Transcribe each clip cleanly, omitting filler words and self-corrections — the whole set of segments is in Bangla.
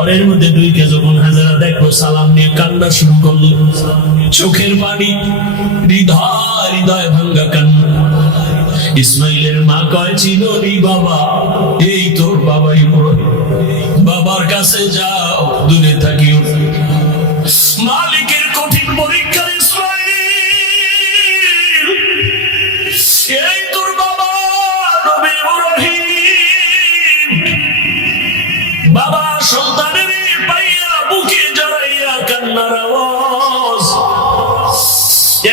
ঘরের মধ্যে ঢুকে যখন হাজেরা দেখলো সালাম নিয়ে কান্না শুরু করলো, চোখের পানি, হৃদয় হৃদয় ভাঙ্গা কান্না। ইসমাইলের মা কয়, চিনি বাবা, এই তোর বাবা ইব্রাহিম, বাবার কাছে যাও, দূরে থাকিও। মালিকের কঠিন পরীক্ষা ইসমাইল, এই তোর বাবা নবী ইব্রাহিম। বাবা সন্তানের পাইয়া বুকে জড়াইয়া কান্নার আওয়াজ,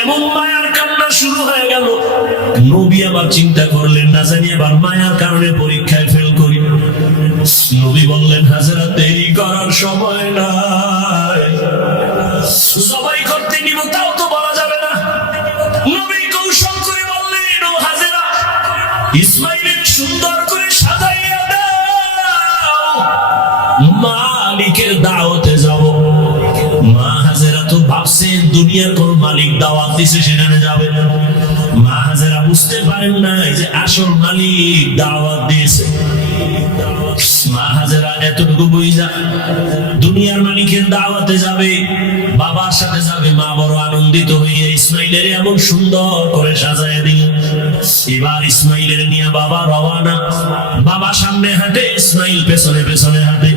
এমন মায়ার কান্না শুরু হয়ে গেল। নবী আবার চিন্তা করলেন, না জানি এবার মায়ার কারণে পরীক্ষায় ফেল করি। নবী বললেন, হাজেরা দেরি করার সময় নাই, সবাই করতে নিব তাও তো বলা যাবে না। নবী কৌশল করে বললেন, ও হাজেরা, ইসমাইলের সুন্দর করে সাজাইয়া দাও, মালিকের দাওয়াতে যাব। মা হাজেরা তো ভাবছে দুনিয়ার কোন মালিক দাওয়াত দিছে সেখানে যাবে না। মা হাজেরা বুঝতে পারেন না যে আসল মালিক দাওয়াত দিয়েছে। মা হাজেরা এতটুকু বুঝা দুনিয়ার মালিকের দাওয়াতে যাবে, বাবার সাথে যাবে। মা বড় আনন্দিত হয়ে ইসমাইলের এমন সুন্দর করে সাজায় দিল। এবার ইসমাইলের নিয়ে বাবা রওয়ানা। বাবা সামনে হাঁটে, ইসমাইল পেছনে পেছনে হাঁটে।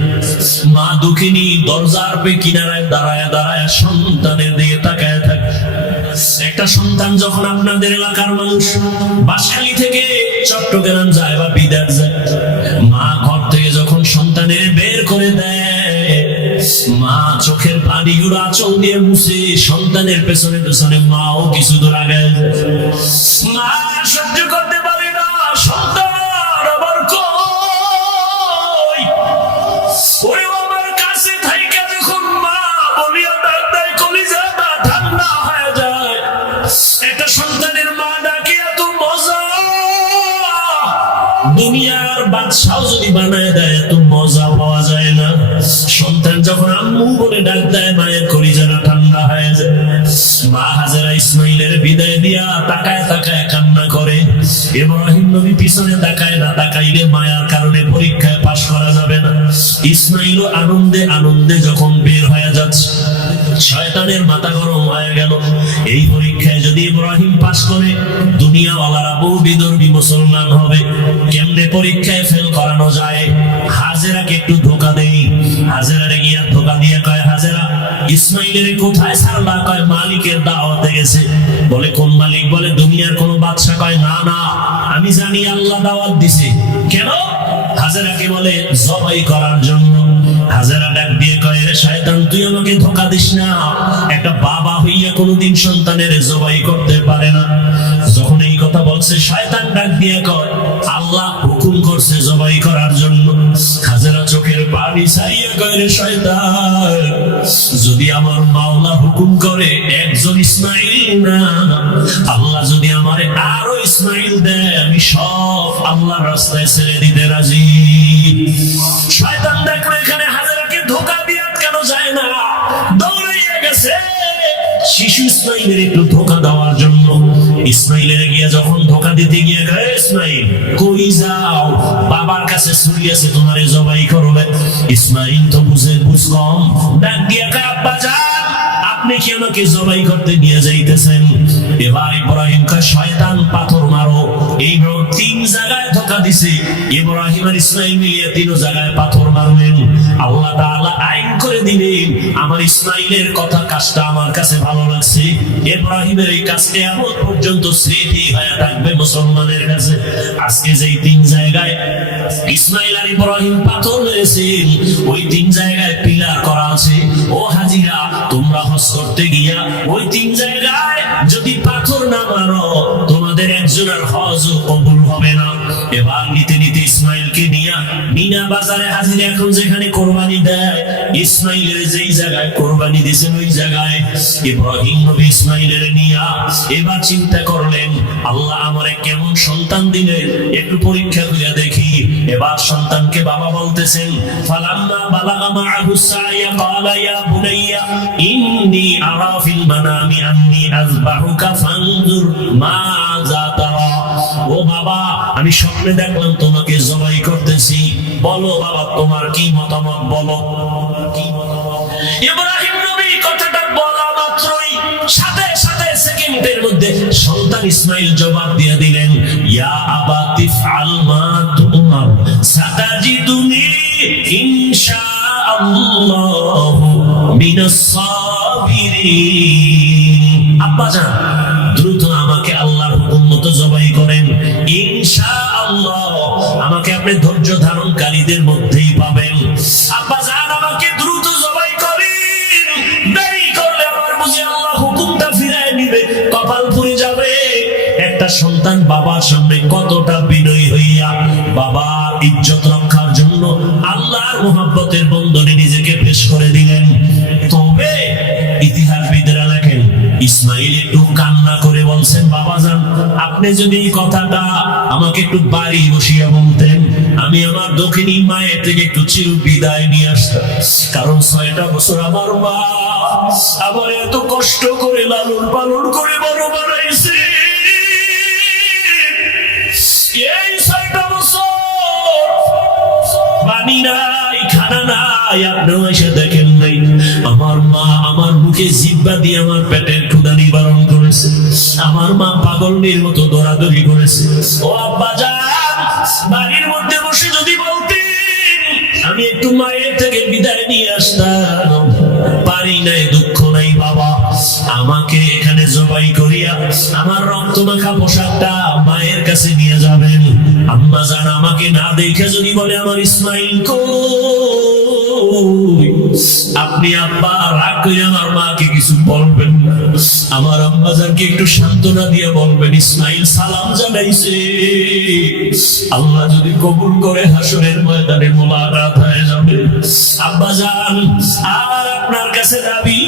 মা দুঃখিনী দরজার কিনারায় দাঁড়ায় দাঁড়ায় সন্তানের দিকে তাকায় থাকে। একটা সন্তান যখন আপনাদের এলাকার মানুষ বাঁশখালী থেকে চট্টগ্রাম যায় বা বিদেশ যায়, মা ঘর থেকে যখন সন্তানের বের করে দেয়, মা চোখের পানিগুলো আঁচল দিয়ে মুছে সন্তানের পেছনে পেছনে মাও কিছু দূর আগে। মা সহ্য করতে পারে না, সন্তান আবার কই, ওরে আমার কাছে থাইকা যখন মা বলিয়া ডাক দেয়, কলিজাটা ঠান্ডা হয়ে যায়। একটা সন্তানের মা ডাকে এত মজা, দুনিয়ার বাদশাও যদি বানায় দেয় এত মজা পাওয়া যায় না। সন্তান যখন আম্মু বলে ডাক দেয়, মায়ের কলিজাটা ঠান্ডা হয়ে যায়। মা হাজেরা ইসমাইলের বিদায় দিয়া তাকায় তাকায় কান্না করে। ইব্রাহিম নবী পিছনে তাকায় না, তাকাইলে মায়ার কারণে পরীক্ষায় পাশ করা যাবে না। ইসমাইলও আনন্দে আনন্দে যখন বের হয়ে যাচ্ছে, শয়তানের মাথা গরম হয়ে গেল। এই পরীক্ষায় যদি ইব্রাহিম পাশ করে, দুনিয়াওয়ালারা বহু বিদর্ভী মুসলমান হবে। কেমনে পরীক্ষায় ফেল করানো যায়? হাজেরাকে একটু ধোকা দেই। হাজেরারে গিয়া ধোকা দিয়ে কয়, হাজেরা ইসমাইলের কোথায় ছাড়লা? কয় মালিকের দাওয়াতে গেছে। বলে কোন মালিক? বলে দুনিয়ার কোন বাদশা। কয় না না, আমি জানি আল্লাহ দাওয়াত দিছে। কেন? হাজেরাকে বলে জবাই করার জন্য। হাজেরা ডাক দিয়ে কয়, রে শয়তান, তুই আমাকে ধোকা দিস না। একটা বাবা হইয়া কোনোদিন সন্তানের জবাই করতে পারে না। যখন এই কথা বলছে, শয়তান ডাক দিয়ে কয়, আল্লাহ হুকুম করছে জবাই করার জন্য। হাজেরা চোখের পানি ছাড়িয়া কয়, রে শয়তান, যদি আমার মাওলা হুকুম করে একজন ইসমাইল না, আল্লাহ যদি আমারে আরো ইসমাইল দেয়, আমি সব আল্লাহর রাস্তায় ছেড়ে দিতে রাজি। শয়তান দেখলো এখানে হাজেরাকে ধোকা দিয়ে আটকানো যায় না, দৌড়াইয়া গেছে শিশু ইসমাইলের একটু ধোকা দেওয়ার জন্য। ইসমাইলের গিয়া যখন ধোকা দিতে গিয়ে কয়, ইসমাইল কই যাও? বাবার কাছে ছুরি আছে, তোমারে জবাই করবে। ইসমাইল তো বুঝ কম, ডাক দিয়া কয়, আব্বা যান, আপনি কি আমাকে জবাই করতে নিয়ে যাইতেছেন? এবার ইব্রাহিম কয়, শয়তান পাথর মারো। এই তিন জায়গায় ধোকা দিছে। ইব্রাহিম আর ইসমাইল মিলিয়ে তিন জায়গায় পাথর মারলেন। আল্লাহ তাআলা আইন করে দিলেন, আমার ইসমাইলের কথা কাজটা আমার কাছে ভালো লাগছে। ইব্রাহিমের এই কাজটা এমন পর্যন্ত স্মৃতি হয়ে থাকবে মুসলমানের কাছে। আজকে যেই তিন জায়গায় ইসমাইল আর ইব্রাহিম পাথর মেরেছেন, ওই তিন জায়গায় পিলার করা আছে। ও হাজিরা, তোমরা হজ করতে গিয়া ওই তিন জায়গায় যদি পাথর না মারো, তোমাদের একজনের হজও কবুল হবে না। এবার নিতে নিতে ইসমাইলকে নিয়ে মিনা বাজারে হাজির। এখন যেখানে কোরবানি দেয়, ইসমাইলের যেই জায়গায় কোরবানি দিয়েছেন ওই জায়গায় ইব্রাহিম নবী ইসমাইলের নিয়া এবার চিন্তা করলেন, আল্লাহ আমারে কেমন সন্তান দিলেন, একটু পরীক্ষা করে দেখি। এবার সন্তানকে বাবা বলতেছেন, ফালাম্মা বালাগা মাআহু সাইয়া ক্বালা ইয়া বুনাইয়া ইন্নী আরা ফিল মানামি আন্নী আযবাহুকা ফানজুর মাযা তারা। ও বাবা, আমি স্বপ্নে দেখলাম তোমাকে জবাই করতেছি, বলো বাবা তোমার কি মতামত বলো। ইব্রাহিম নবী কথাটা বলা মাত্রই সাথে সাথে সেকেন্ডের মধ্যে সন্তান ইসমাইল জবাব দিয়ে দিলেন, ইয়া আবাতি ফাল মা তুমার সাতাজিদুনি ইনশাআল্লাহু মিনাস সাবিরিন। আব্বাজান দ্রুত আমাকে আল্লাহর হুকুম মতো জবাই করেন, ইনশাআল্লাহ আমাকে আপনি ধৈর্য ধারণকারীদের মধ্যেই পাবেন। আব্বাজান আমাকে দ্রুত জবাই করেন, দেরি করলে আমার বুঝি আল্লাহ হুকুমটা ফিরায় নিবে, কপাল পুড়ে যাবে। একটা সন্তান বাবার সামনে কতটা বিনয়ী হইয়া বাবার ইজ্জত রক্ষার জন্য আল্লাহর মুহাব্বতের বন্ধনে নিজেকে পেশ করে দিলেন। তবে ইতিহাসবিদরা লেখেন ইসমাইল একটু কান্না করে বলছেন, বাবাজান আপনি যদি এই কথাটা আমাকে একটু বাড়ি বসিয়া বলতেন, আমি আমার দক্ষিণী মায়ের থেকে একটু চির বিদায় নিয়ে আসতাম। কারণ 6টা বছর আমার মা আবার এত কষ্ট করে লালন পালন করে বড় বানাইছে। এই 6টা বছর পানি নাই, খানা নাই, আপনিও এসে দেখেন নাই। আমার মা আমার মুখে জিহ্বা দিয়ে আমার পেটের ক্ষুধা নিবারণ করেছে। আমার মা পাগলের মতো দৌড়াদৌড়ি করেছে। ও আব্বাজান বাড়ির মধ্যে বসে যদি বলতেন আমি একটু মায়ের থেকে বিদায় নিয়ে আসতাম, পারি নাই, দুঃখ নাই বাবা, আমাকে এখানে জবাই করিয়া আমার রক্ত মাখা পোশাকটা মায়ের কাছে নিয়ে যাবেন। আম্মা জান আমাকে না দেখে যদি বলে আমার ইসমাইল কই, আপনি আব্বা রাগ করে আমার মাকে কিছু বলবেন না, আমার আম্মা জানকে একটু সান্ত্বনা দিয়ে বলবেন ইসমাইল সালাম জানাইছে। আল্লাহ যদি কবুল করে হাসরের ময়দানে মোলাকাত হয়ে যাবে। আব্বা জান আর আপনার কাছে দাবি,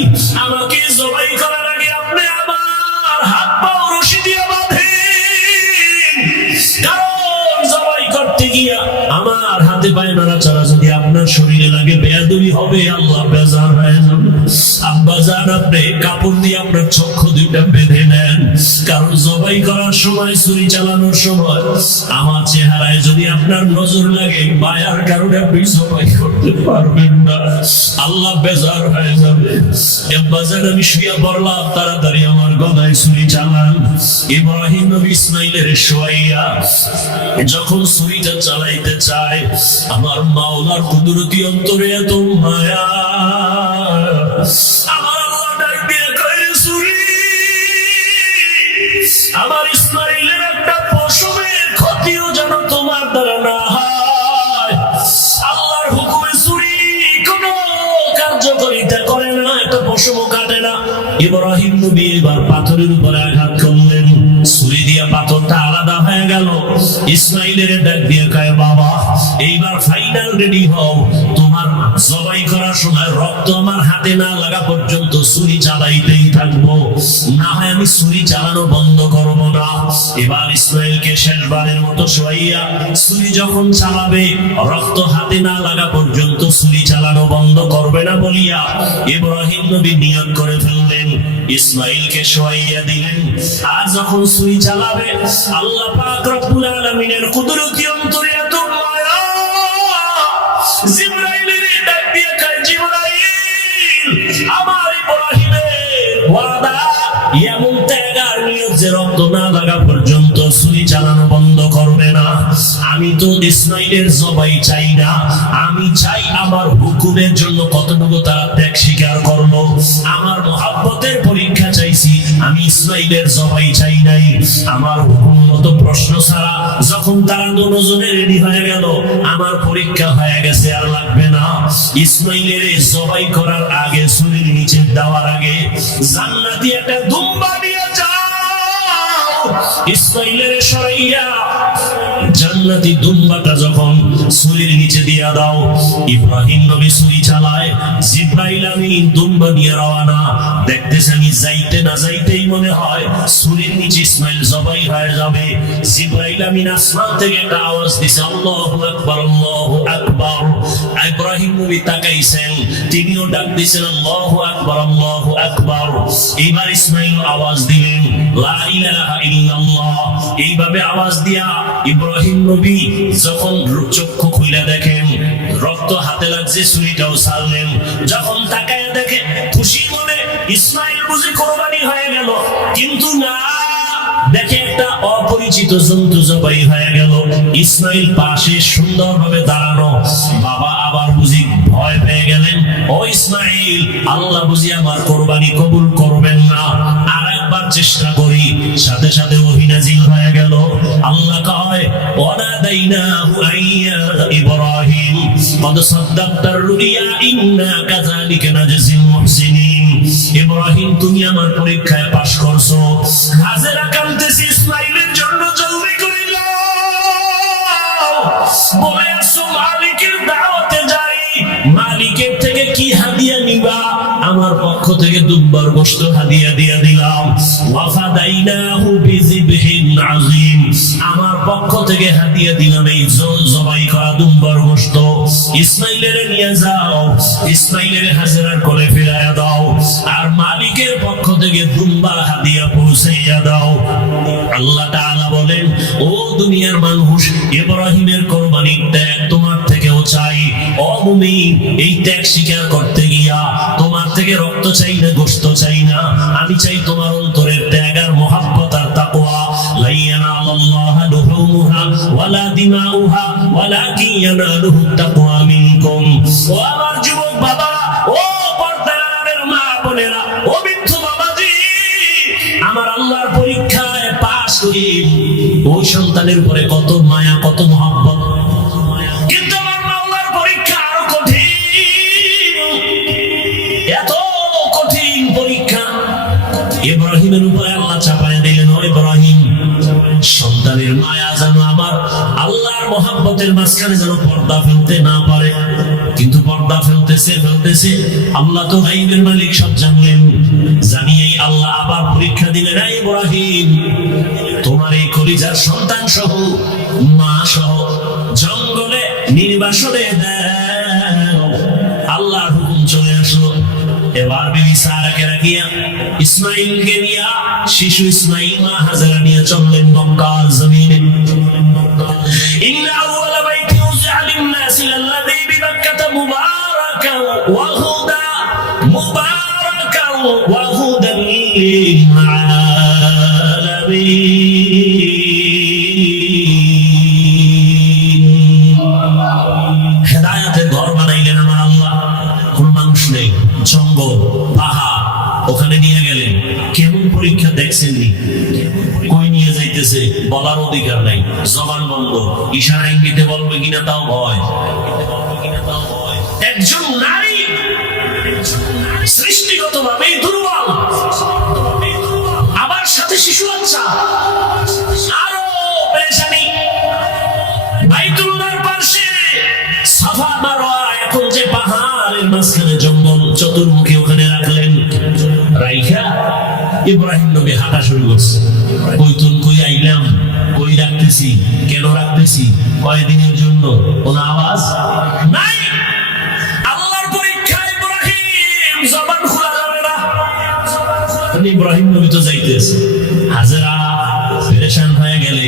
আমাকে জবাই করার আগে আপনি আমার হাত পা রশি দিয়ে বাঁধেন, কারণ জবাই করতে গিয়া আমার হাতে পায়ে নাড়াচাড়া যদি আপনার শরীরে লাগে বেয়াদবি হবে, আল্লাহ বেজার হয়ে যাবে। আব্বা জান আপনি কাপড় দিয়ে আপনার চক্ষু দুইটা বেঁধে নেন, কারণ জবাই করার সময়, ছুরি চালানোর সময় আমার চেহারায় যদি আপনার নজর লাগে মায়ার কারণে আপনি জবাই করতে পারবেন না, আল্লাহ বেজার হয়ে যাবে। আব্বা জান আমি শুয়ে পড়লাম, তাড়াতাড়ি আমার গলায় ছুরি চালান। ইব্রাহিম নবী ইসমাইলের শোয়াইয়া যখন ছুরিটা চালাইতে চায়, আমার মাওলার কুদরতি অন্তরে এত মায়া, আমার আল্লাহ ডাক দিয়ে কয় ছুরি, আমার ইসমাইলের একটা পশমের ক্ষতিও যেন তোমার দ্বারা না হয়। আল্লাহর হুকুমে ছুরি কোনো কার্যকারিতা করে না, একটা পশমও কাটে না। ইব্রাহিম নবী এবার পাথরের উপরে আঘাত করলেন, ছুরি দিয়া পাথরটা আলাদা হয়ে গেল। ইসমাইলের ডাক দিয়ে কয় বাবা এইবার ফাইনাল রেডি হও, তোমার জবাই করার সময় রক্ত আমার হাতে না লাগা পর্যন্ত ছুরি চালাইতেই থাকবো, না হয় আমি ছুরি চালানো বন্ধ করব না। এবার ইসমাইলকে শেষবারের মতো শোয়াইয়া ছুরি যখন চালাবে রক্ত হাতে না লাগা পর্যন্ত ছুরি চালানো বন্ধ করবে না বলিয়া ইব্রাহিম নবী নিয়ত করে ফেললেন, ইসমাইলকে শোয়াইয়া দিলেন। আর যখন ছুরি চালাবে আল্লাহ পাক রব্বুল আলামিনের কুদরতি অন্তরে এত মায়া, জিবরাইলের ডাক দিয়ে কয় জিবরাইল আমার ইব্রাহিমের ওয়াদা এমন ত্যাগ আর নিয়ত যে রক্ত না লাগা পর্যন্ত ছুরি চালানো বন্ধ করবে না। আমি তো ইসমাইলের জবাই চাই না, আমি চাই আমার হুকুমের জন্য কতটুকু তারা ত্যাগ স্বীকার করলো। আমার মহাব্বতের পরীক্ষা চাইছি, আমি ইসমাইলের জবাই চাই নাই। আমার হুকুম মতো প্রশ্ন ছাড়া যখন তারা দুজনে রেডি হয়ে গেল, আমার পরীক্ষা হয়ে গেছে, আর লাগবে না। ইসমাইলের জবাই করার আগে, ছুরির নিচে দেওয়ার আগে জান্নাতি একটা দুম্বা নিয়ে যাও, ইসমাইলের সরাইয়া জান্নাতি দুম্বাটা যখন ছুরির নিচে দিয়া দাও, ইব্রাহিম নবী ছুরি চালায়, জিবরাইল আমিন দুম্বা নিয়ে রওনা। দেখতেছে আমি যাইতে না যাইতেই মনে হয় ছুরির নিচে ইসমাইল জবাই হয়ে যাবে। জিবরাইল আমিন আসমান থেকে একটা আওয়াজ দিছে, আল্লাহু আকবার, আল্লাহু আকবার। ইব্রাহিম নবী তাকাইছেন, তিনিও ডাক দিয়েছেন আল্লাহু আকবার, আল্লাহু আকবার। এবার ইসমাইল আওয়াজ দিলেন লা ইলাহা ইল্লাল্লাহ। এইভাবে আওয়াজ দিয়া ইব্রাহিম নবী যখন চক্ষু খুলে দেখেন হাতে লাগছে, ছুরিটাও ছাড়লেন। যখন তাকায় দেখে খুশি মনে ইসমাইল বুঝি কোরবানি হয়ে গেল, কিন্তু না, দেখে একটা অপরিচিত জন্তু জবাই হয়ে গেল। ইসমাইল পাশে সুন্দরভাবে দাঁড়ানো, বাবা আবার বুঝি ভয় পেয়ে গেলেন, ও ইসমাইল, আল্লাহ বুঝি আমার কোরবানি কবুল করবেন না, আর একবার চেষ্টা করি। সাথে সাথে ওহী নাযিল হয়ে গেল। আল্লাহ কয়, ওয়ানাদাইনাহু আইয়া ইব্রাহিম কদ সাদ্দাকতার রুইয়া ইন্না কাযালিকা নাজজিল মুহসিনিন। ইব্রাহিম, তুমি আমার পরীক্ষায় পাস করছো। হাজেরা কাঁদতেছে ইসমাইলের জন্য, জলদি করে যাও, বলে আসো মালিকের দাওয়াতে যাই। মালিকের থেকে কি হাদিয়া নিবা? আমার পক্ষ থেকে দুব্বার গোশত হাদিয়া দিয়ে দিলাম। ওয়াফাদাইনাহু বিযিবহিন আযীম, আমার পক্ষ থেকে হাদিয়া দিলাম এই জবাই করা দুম্বার গোশত। ইসমাইলের নিয়ে যাও, ইসমাইলের হাজেরার কোলে ফিরাইয়া দাও, আর মালিকের পক্ষ থেকে দুম্বা হাদিয়া পৌঁছাইয়া দাও। আল্লাহ তাআলা বলেন, ও দুনিয়ার মানুষ, ইব্রাহিমের কোরবানির ত্যাগ তোমার থেকেও চাই। ও মুমিন, এই ত্যাগ স্বীকার করতে গিয়া তোমার থেকে রক্ত চাই না, গোশত চাই না, আমি চাই তোমার অন্তরের ত্যাগ আর মুহাব্বত আর তাকওয়া। লা ইয়ানালুল্লাহু লুহুমুহা ওয়ালা দিমাউহা ওয়ালাকিন ইয়ানালুহু তাকওয়া মিনকুম। ও আমার যুবক বাবারা, ও পর্দার মা বোনেরা, ও বৃদ্ধ বাবাজি, আমার আল্লাহর পরীক্ষায় পাস করি, ওই সন্তানের উপরে কত মায়া, কত মুহাব্বত, কিন্তু আমার আল্লাহর পরীক্ষা আরো কঠিন, এত কঠিন পরীক্ষা ইব্রাহিমের উপরে আল্লাহ চাপায় দিলেন। ও ইব্রাহিম, সন্তানের মায়া যেন আমার আল্লাহর মুহাব্বতের মাঝখানে যেন পর্দা ফেলতে না পারে, কিন্তু পর্দা ফেলতেছে। আল্লাহ তো গায়বের মালিক, সব জানলেন। জানিয়েই আল্লাহ আবার পরীক্ষা দিলেন, এই ইব্রাহিম, তোমার এই কলিজার সন্তান সহ, মা সহ জঙ্গলে নির্বাসনে দাও। আল্লাহর হুকুম চলে আসলো। এবার বিবি সারাকে রাখিয়া ইসমাইলকে নিয়া, শিশু ইসমাইল মা হাজেরা নিয়ে চললেন মক্কার জমিনে। ইন্না আউওয়ালা বাইতি উযিআ লিন-নাসি আল্লাযী বিবাক্কাতা মুবারাকান ওয়া হুদা, মুবারাকান ওয়া হুদান লিল-আলামিন। হেদায়েতের ঘর বানাইলেন আমার আল্লাহ। কোন মানুষ নেই, জঙ্গল, পাহাড়, ওখানে নিয়ে গেলেন। কেমন পরীক্ষা দেখছেন? কই নিয়ে যাইতেছে বলার অধিকার নাই, জবান বন্ধ, ইশারা ইঙ্গিতে বলবে কিনা তাও ভয়। একজন নারী সৃষ্টিগতভাবে দুর্বল, আবার সাথে শিশু বাচ্চা, আরো পেরেশানি। বাইতুল্লাহর পাশে সাফা মারওয়া, এখন যে পাহাড়ের মাঝখানে জঙ্গল, চতুর্মুখী ওখানে রাখলেন। রাইখা ইব্রাহিম নবী হাঁটা শুরু করছে। কইতুন কই আইলাম, কই রাখতেছি, কেন রাখতেছি, কয়দিনের জন্য, কোন আওয়াজ নাই। আল্লাহর পরীক্ষা ইব্রাহিম, জবান খোলা যাবে না। ইব্রাহিম নবী তো যাইতেছে। হাজেরা পেরেশান হয়ে গেলে,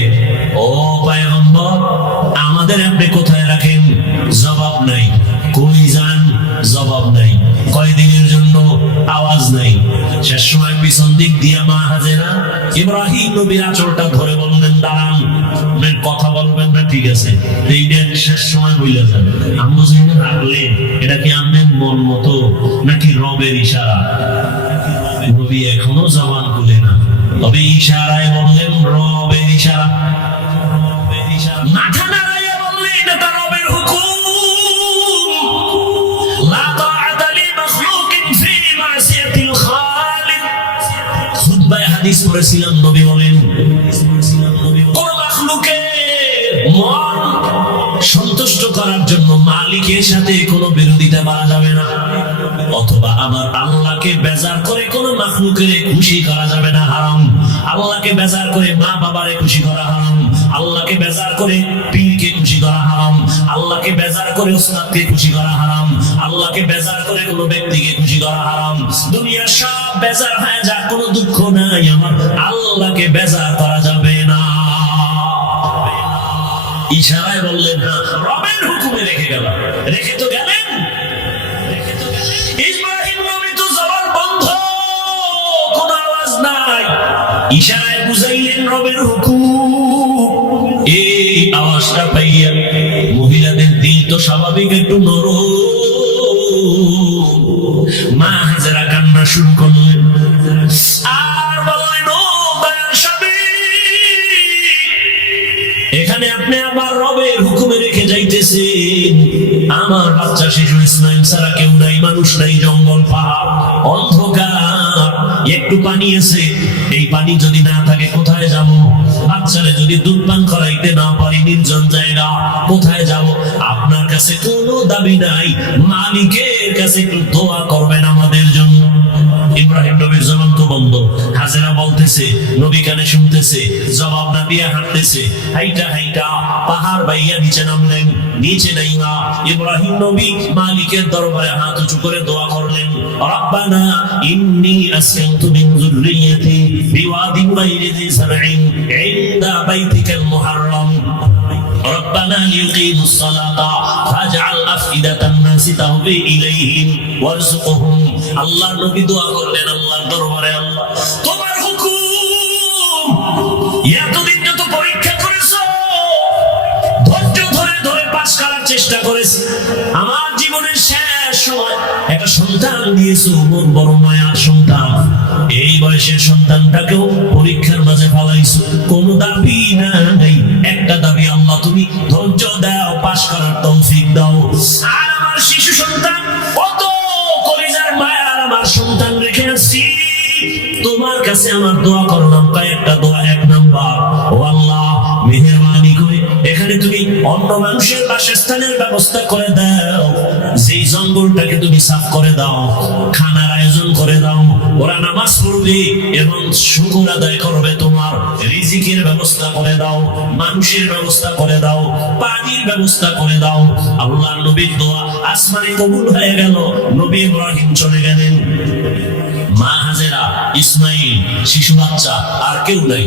ও পয়গম্বর, আমাদের আপনি কোথায় রাখেন? জবাব নাই। কই যান? জবাব নাই। কয়দিনের জন্য? আওয়াজ নাই। শেষ সময় পিছন দিক দিয়া মা হাজেরা ইব্রাহিম নবীর আঁচলটা ধরে বললেন, দাঁড়ান, কথা বলবেন না, ঠিক আছে, এইটা শেষ সময় বইলে যান। আমি যেখানে রাখলেন, এটা কি আপনার মন মতো নাকি রবের ইশারা? নবী এখনো জবান খুলে না, তবে ইশারায় বললেন রবের ইশারা। মাথা নাড়াইয়া বললেন, এটা রবের হুকুম। লা তাআতা লিমাখলুকিন ফি মাসিয়াতিল খালিক। খুতবায় হাদিস পড়েছিলাম, নবী বলেন, কোন মাখলুকের মন সন্তুষ্ট করার জন্য মালিকের সাথে কোনো বিরোধিতা করা যাবে না, অথবা আমার আল্লাহকে বেজার করে কোনো মাখলুকের খুশি করা যাবে না, হারাম। আল্লাহকে বেজার করে মা বাবারে খুশি করা হারাম, আল্লাহকে বেজার করে পীরকে খুশি করা হারাম, আল্লাহকে বেজার করে উস্তাদকে খুশি করা হারাম, আল্লাহকে বেজার করে কোনো ব্যক্তিকে খুশি করা হারাম। দুনিয়ার সব বেজার হয়ে যাক, কোনো দুঃখ নাই, আমার আল্লাহকে বেজার করা যাবে না। ইশারায় বললেন না, রবের হুকুমে রেখে গেল, রেখে তো গেল। ইশারায় বুঝাইলেন রবের হুকুম। এই আওয়াজটা পাইয়া মহিলাদের দিল তো স্বাভাবিক একটু নরম, মা হাজেরা কান্না শুরু করলেন আর বললেন, ও দয়ার স্বামী, এখানে আপনি আমার রবের হুকুমে রেখে যাইতেছেন। আমার বাচ্চা শিশু ইসমাইল ছাড়া কেউ নাই, মানুষ নাই, জঙ্গল পাহাড় অন্ধকার, একটু পানি আছে, এই পানি যদি না থাকে কোথায় যাব? বাচ্চারে যদি দুধ পান করাইতে না পারি নির্জন জায়গা, কোথায় যাব? আপনার কাছে কোনো দাবি নাই, মালিকের কাছে একটু দোয়া করবেন আমাদের জন্য। ইব্রাহিম নবীর জবান তো বন্ধ, হাজেরা বলতেছে, নবী কানে শুনতেছে, জবাব না দিয়া হাঁটতেছে, হাইটা হাইটা পাহাড় বাইয়া নিচে নামলেন। নিচে নাইমা ইব্রাহিম নবী মালিকের দরবারে হাত উঁচু করে দোয়া করলেন, রব্বানা ইন্নী আসকানতু মিন যুররিয়্যাতি বিওয়াদিন গায়রি যি সারইন ইনদা বাইতিকাল মুহাররম ربنا ليقيموا الصلاة فاجعل أفئدة الناس تهوي إليهم وارزقهم। আল্লাহ নবী দোয়া করলেন আল্লাহর দরবারে, আল্লাহ তোমার হুকুম, এতদিন যত পরীক্ষা করেছো, ধৈর্য ধরে ধরে পাস করার চেষ্টা করেছি, আমার জীবনের শেষ সময় একটা সন্তান দিয়েছো, মন বড় মায়ার সন্তান, এই বয়সের সন্তানটাকেও পরীক্ষার মাঝে ফেলাইছো, কোনো দাবি নাই, একটা দাবি, আল্লাহ তুমি ধৈর্য দাও, পাস করার তৌফিক দাও। আর আমার শিশু সন্তান, কত কলিজার মায়ার আমার সন্তান রেখে আসছি, তোমার কাছে আমার দোয়া করলাম, কয়েকটা দোয়া। এক নাম্বার, ও আল্লাহ মেহেরবানি করে এখানে তুমি অন্য মানুষের বাসস্থানের ব্যবস্থা করে দাও, যেই জঙ্গলটাকে তুমি সাফ করে দাও, খানার আয়োজন করে দাও, ওরা নামাজ পড়বে এবং শুকর আদায় করবে, তোমার রিজিকের ব্যবস্থা করে দাও, মানুষের ব্যবস্থা করে দাও, পানির ব্যবস্থা করে দাও। আল্লাহর নবীর দোয়া আসমানে কবুল হয়ে গেল, নবী ইব্রাহিম চলে গেলেন। মা হাজেরা, ইসমাইল, শিশু বাচ্চা, আর কেউ নাই।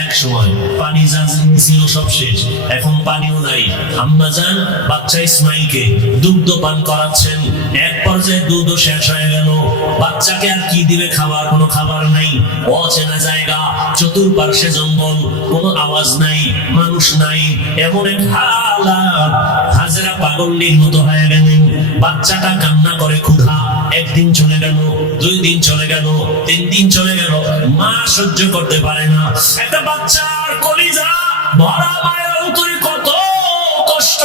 এক সময় পানি যা ছিল সব শেষ, এখন পানিও নাই। আম্মা জান বাচ্চা ইসমাইলকে দুগ্ধ পান করাচ্ছেন, এক পর্যায়ে দুধও শেষ হয়ে গেল, বাচ্চাকে আর কি দিবে? খাবার, কোনো খাবার নাই, অচেনা জায়গা, চতুর্পার্শ্বে জঙ্গল, কোনো আওয়াজ নাই, মানুষ নাই, এমন এক হালাত। হাজেরা পাগলের মতো হয়ে গেলেন, বাচ্চাটা কান্না করে ক্ষুধা। একদিন চলে গেল, 2 দিন চলে গেল, 3 দিন চলে গেল, মা সহ্য করতে পারে না। একটা বাচ্চার কলিজা ভরা মায়ের অন্তরে কত কষ্ট,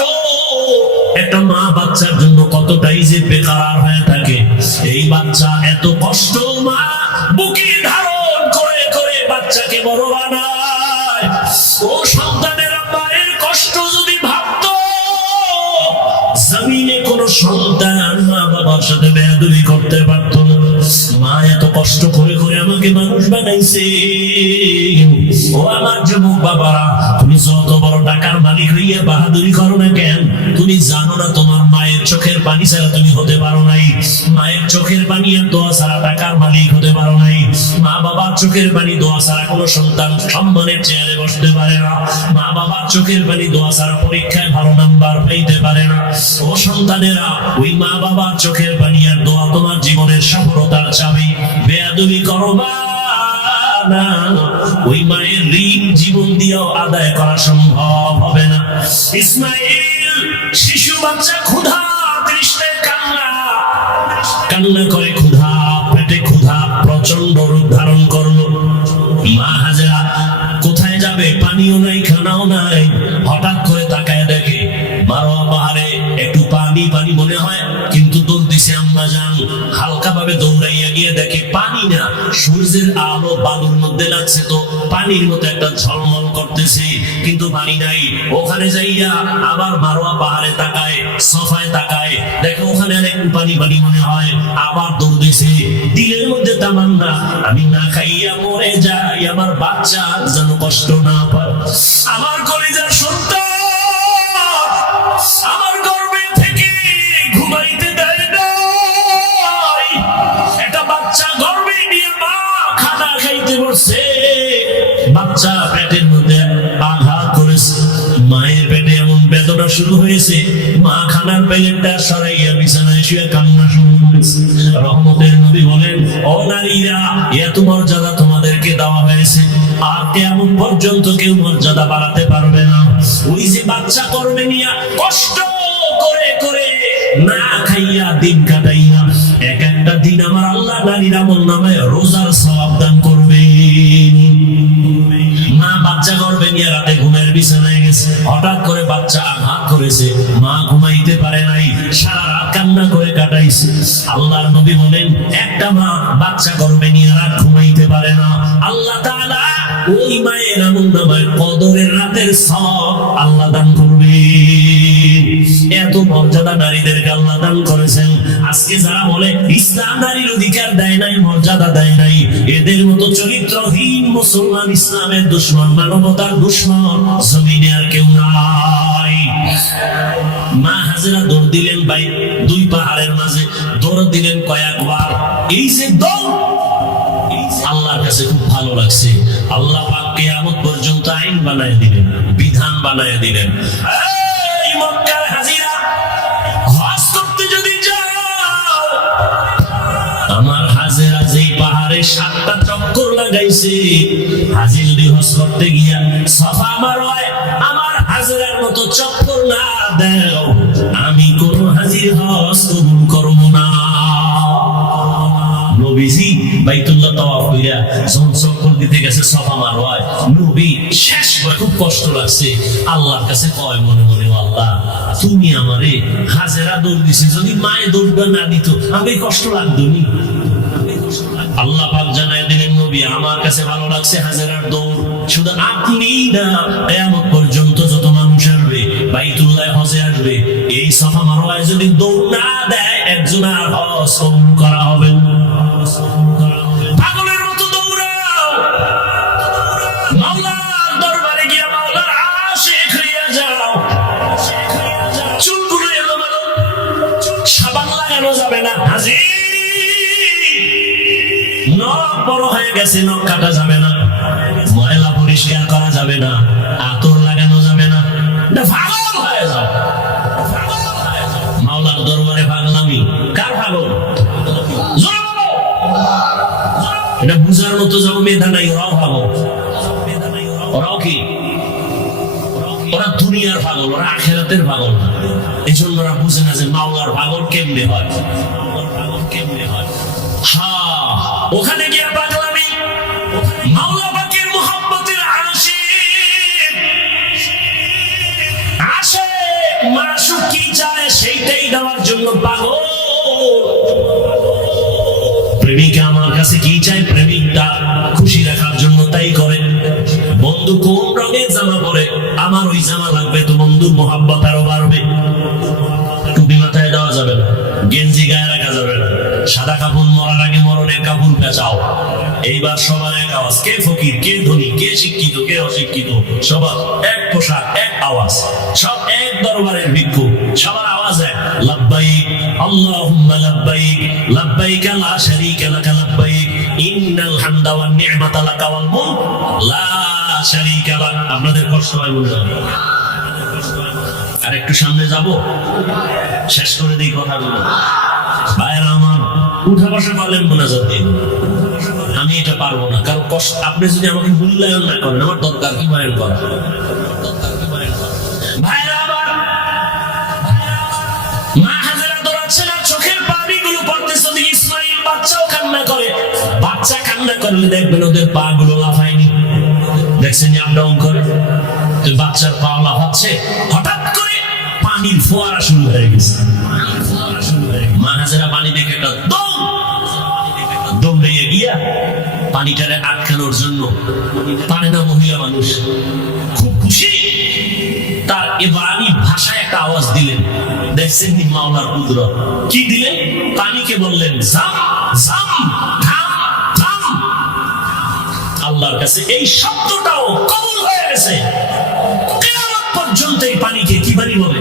একটা মা বাচ্চার জন্য কতটাই যে বেকার হয়ে থাকে। এই বাচ্চা এত কষ্ট মা বুকে ধারণ করে করে বাচ্চাকে বড় বানায়। ও সন্তানের মায়ের কষ্ট যদি ভাবতো, জমিনে কোন সন্তান মা বাবার সাথে বেয়াদবি করতে পারত না। মা এত কষ্ট করে করে আমাকে মানুষ বানাইছে। ও আমার যুবক বাবারা, তুমি যত বড় টাকার মালিক হইয়া বাহাদুরি করো না কেন, তুমি জানো না তোমার মায়ের চোখের পানি ছাড়া তুমি হতে পারো নাই। মায়ের চোখের পানি আর দোয়া ছাড়া টাকার মালিক হতে পারো নাই। মা বাবার চোখের পানি দোয়া ছাড়া কোনো সন্তান সম্মানের চেয়ারে বসতে পারে না। মা বাবার চোখের পানি দোয়া ছাড়া পরীক্ষায় ভালো নাম্বার পাইতে পারে না। ও সন্তানেরা, ওই মা বাবার চোখের পানি আর দোয়া তোমার জীবনের সফলতার চাবি। বেয়াদবি করো না, ওই মায়ের ঋণ জীবন দিয়েও আদায় করা সম্ভব হবে না। ইসমাইল শিশু বাচ্চা ক্ষুধা তৃষ্ণায় কান্না করে, ক্ষুধা পেটে ক্ষুধা প্রচন্ড রূপ ধারণ করলো। মা হাজেরা কোথায় যাবে? পানিও নাই, খানাও নাই। হঠাৎ করে তাকায় দেখে মারোয়া পাহাড়ে একটু পানি পানি মনে হয়, কিন্তু দৌড়তেছে আম্মা জান। হালকা ভাবে দৌড়াইয়া গিয়ে দেখে পানি না, সূর্যের আলো বালুর মধ্যে লাগছে, তো পানির মতো একটা ঝলমল করতেছে, কিন্তু পানি নাই। ওখানে যাইয়া আবার মারোয়া পাহাড়ে তাকায়, সফায় তাকায়, দেখে ওখানে একটু পানি পানি মনে হয়, আবার দৌড় দিছে। দিলের মধ্যে তামান্না, আমি না খাইয়া মরে যাই, আমার বাচ্চা যেন কষ্ট না পায়। আমার কলিজার সন্তান আমার গর্ভে থেকে ঘুমাইতে দেয় নাই। একটা বাচ্চা গর্ভে নিয়ে মা খানা খাইতে বসে, বাচ্চা পেটের মধ্যে আঘাত করেছে, মায়ের পেটে এমন বেদনা শুরু হয়েছে, মা খানার প্লেটটা সরাইয়া বিছানায় শুয়ে কান্না শুরু করেছে। রহমতের নবী বলেন, ও নারীরা, এত মর্যাদা তোমাদেরকে দেওয়া হয়েছে, কিয়ামত পর্যন্ত কেউ মর্যাদা বাড়াতে পারবে না। ওই যে বাচ্চা করবে নিয়া কষ্ট করে করে না খাইয়া দিন কাটাইয়া এক একটা দিন আমার আল্লাহ নারীর আমলনামায় রোজার সওয়াব দান করবে। মা বাচ্চা করবে নিয়ে রাতে ঘুমের বিছানায় গেছে, হঠাৎ করে বাচ্চা আঘাত করেছে, মা ঘুমাইতে পারে নাই, সারা রাত কান্না করে কাটাইছে। আল্লাহর নবী বলেন একটা মা বাচ্চা করবে নিয়ে রাত ঘুমাইতে পারে না, আল্লাহ তাআলা ওই মায়ের আমলনামায় কদরের রাতের সওয়াব আল্লাহ দান করবে। এত মর্যাদা নারীদেরকে আল্লাহ দান করেছেন। আজকে যারা বলে ইসলাম নারীর অধিকার দেয় নাই, মর্যাদা দেয় নাই, এদের মতো চরিত্রহীন মুসলমান, ইসলামের দুশমন, মানবতার দুশমন জমিনে আর কেউ নাই। মা হাজেরা দৌড় দিলেন ভাই দুই পাহাড়ের মাঝে, দৌড় দিলেন কয়েকবার। এই যে দৌড় আল্লাহর কাছে খুব ভালো লাগছে। আল্লাহ পাক কিয়ামত পর্যন্ত আইন বানায় দিলেন, বিধান বানায় দিলেন। এই মক্কার হাজিরা হজ করতে যদি যাও, আমার হাজেরা যেই পাহাড়ে 7টা চক্কর লাগাইছে, হাজি যদি হজ করতে গিয়া সাফা মারওয়ায় আমার হাজেরার মতো চক্কর না দাও, আমি কোন হাজির হজ কবুল করব না। নবীজি বাইতুল্লাহ তাওয়াফ কইরা যখন চক্কর দিতে গেছে সাফা মারওয়ায়, নবী শেষ করে খুব কষ্ট লাগছে, আল্লাহর কাছে কয় মনে মনে, আল্লাহ তুমি আমারে হাজেরা দৌড় দিছে, যদি মায়ে দৌড় না দিত আমি কষ্ট লাগতো নি। আল্লাহ পাক জানায় দিলেন নবী আমার কাছে ভালো লাগছে হাজেরার দৌড়, শুধু আপনি না কিয়ামত পর্যন্ত যত মানুষ আসবে বাইতুল্লাহ হজে আসবে, এই সাফা মারওয়ায় যদি দৌড় না দেয় একজন আর হজ কবুল করা হবে না। পাগলের মতো দৌড়াও, মাওলার দরবারে গিয়া মাওলার আশিক হইয়া যাও। চুলগুলো এলোমেলো, সাবান লাগানো যাবে না, হাজির নখ বড় হয়ে গেছে, নখ কাটা যাবে না, ময়লা পরিষ্কার করা যাবে না, আতর লাগানো যাবে না, পাগল হয়ে যাও। মাওলার দরবারে পাগলামি, কার পাগল? এটা বুঝার মতো যাও মেধা নাই, ওরাও পাগল। ওরাও কি? ওরা দুনিয়ার পাগল, ওরা আখিরাতের পাগল না। এই জন্য ওরা বুঝে না যে মাওলার পাগল কেমনে হয়। ওখানে গিয়ে পাগলামি, মাওলা পাকের মুহাব্বতের আশিক, আশিক মাশুক কি চায় সেইটাই দেওয়ার জন্য পাগল। প্রেমিকা আমার কাছে কি চায়, প্রেমিকটা খুশি রাখার জন্য তাই করে। বন্ধু কোন রঙের জামা পরে, আমার ওই জামা লাগবে, তো বন্ধুর মুহাব্বত আরো বাড়বে। টুপি মাথায় দেওয়া যাবে না, গেঞ্জি গায়ে রাখা যাবে না, সাদা কাপড় মরার আগে মরণের কাপড় পেঁচাও। এইবার সবার এক আওয়াজ, কে ফকির, কে ধনী, কে শিক্ষিত, কে অশিক্ষিত, সবার এক পোশাক, এক আওয়াজ, সব এক দরবারের ভিক্ষু, সবার আওয়াজ এক, লাব্বাইক আল্লাহুম্মা লাব্বাইক, লাব্বাইক লা শারীকা লাকা লাব্বাইক, ইন্নাল হামদা ওয়ান নি'মাতা লাকা ওয়াল মুলক লা শারীকা লাক। আপনাদের কষ্ট হয় বলে আর একটু সামনে যাব, শেষ করে দিই কথাগুলো। ভাইরা আমার, উঠা বসা পারলেন মোনাজাত দিন, আমি এটা পারবো না, কারণ কষ্ট। আপনি যদি আমাকে মূল্যায়ন না করেন, আমার দরকার কি বায়ন করা? ভাইরা আমার, মা হাজেরা দৌড়াচ্ছে না, চোখের পানিগুলো পড়তেছে, ওদিকে ইসমাইল বাচ্চাও কান্না করে। বাচ্চা কান্না করলে দেখবেন ওদের পা গুলো লাফায়নি, দেখছেন আপ ডাউন করে, বাচ্চার পা লাফাচ্ছে, হঠাৎ করে পানির ফোয়ারা শুরু হয়ে গেছে। মা হাজেরা পানি দেখে একটা দৌড়ে গিয়া পানিটারে আটকানোর জন্য, পারে না মহিলা মানুষ, খুব খুশি, তার এবারানি ভাষায় একটা আওয়াজ দিলেন। দেখছেন নি মাওলার কুদরত, কি দিলেন? পানিকে বললেন জাম জাম, থাম থাম। আল্লাহর কাছে এই শব্দটাও কবুল হয়ে গেছে। কিয়ামত পর্যন্ত এই পানিকে কি পানি বলে?